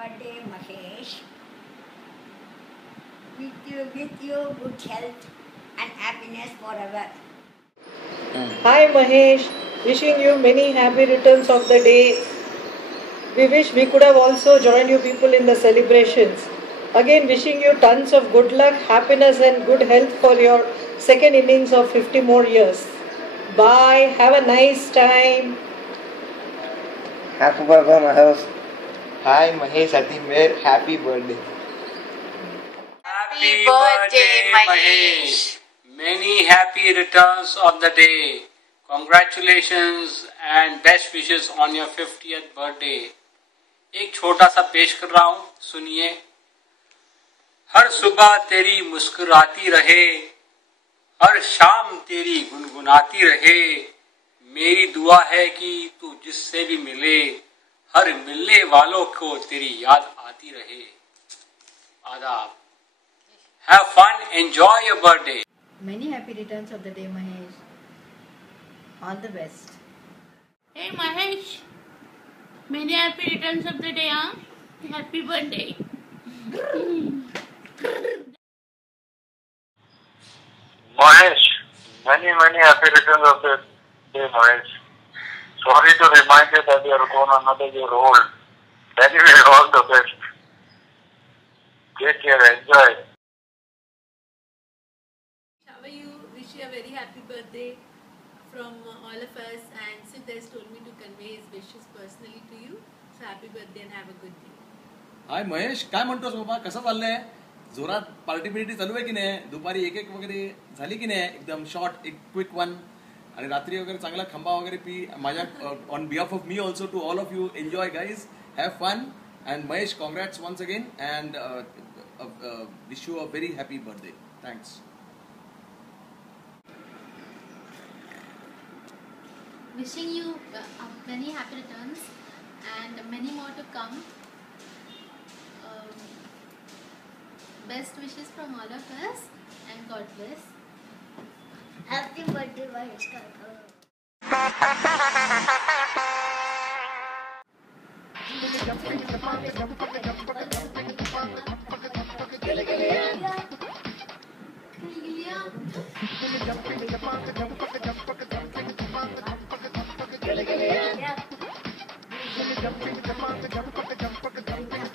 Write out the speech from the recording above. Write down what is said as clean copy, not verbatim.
birthday, Mahesh. With you good health and happiness forever. Hi Mahesh, wishing you many happy returns of the day. We wish we could have also joined you people in the celebrations. Again, wishing you tons of good luck, happiness, and good health for your second innings of 50 more years. Bye, have a nice time. Happy birthday, Mahesh. Hi, Mahesh Atimir. Happy birthday. Happy birthday, Mahesh. Many happy returns of the day. Congratulations and best wishes on your 50th birthday. एक छोटा सा पेश कर रहा हूँ, सुनिए। हर सुबह तेरी मुस्कुराती रहे, हर शाम तेरी गुनगुनाती रहे। मेरी दुआ है कि तू जिससे भी मिले, हर मिलने वालों को तेरी याद आती रहे। आदाब। Have fun, enjoy your birthday. Many happy returns of the day, Mahesh. All the best. Hey Mahesh, many happy returns of the day, huh? Happy birthday. Mahesh, many happy returns of the day, Mahesh. Sorry to remind you that you are gone another year old. Anyway, all the best. Take care, enjoy. How are you? Wish you a very happy birthday from all of us, and Sid has told me to convey his wishes personally to you. So happy birthday and have a good day. हाय महेश, काय म्हणतोस बाबा? कसं चाललंय? जोरात party बिर्टी चालू आहे की नाही? दुपारी एक वगैरे झाली की नाही? एकदम शॉर्ट, एक क्विक वन, आणि रात्री वगैरे चांगला खंबा वगैरे पी. माझ्या on behalf of me also to all of you, enjoy guys, have fun. And Mahesh, congrats once again and wish you a very happy birthday. Thanks. Wishing you many happy returns and many more to come. Best wishes from all of us and God bless. Happy birthday, Mahesh Kaka. Yeah.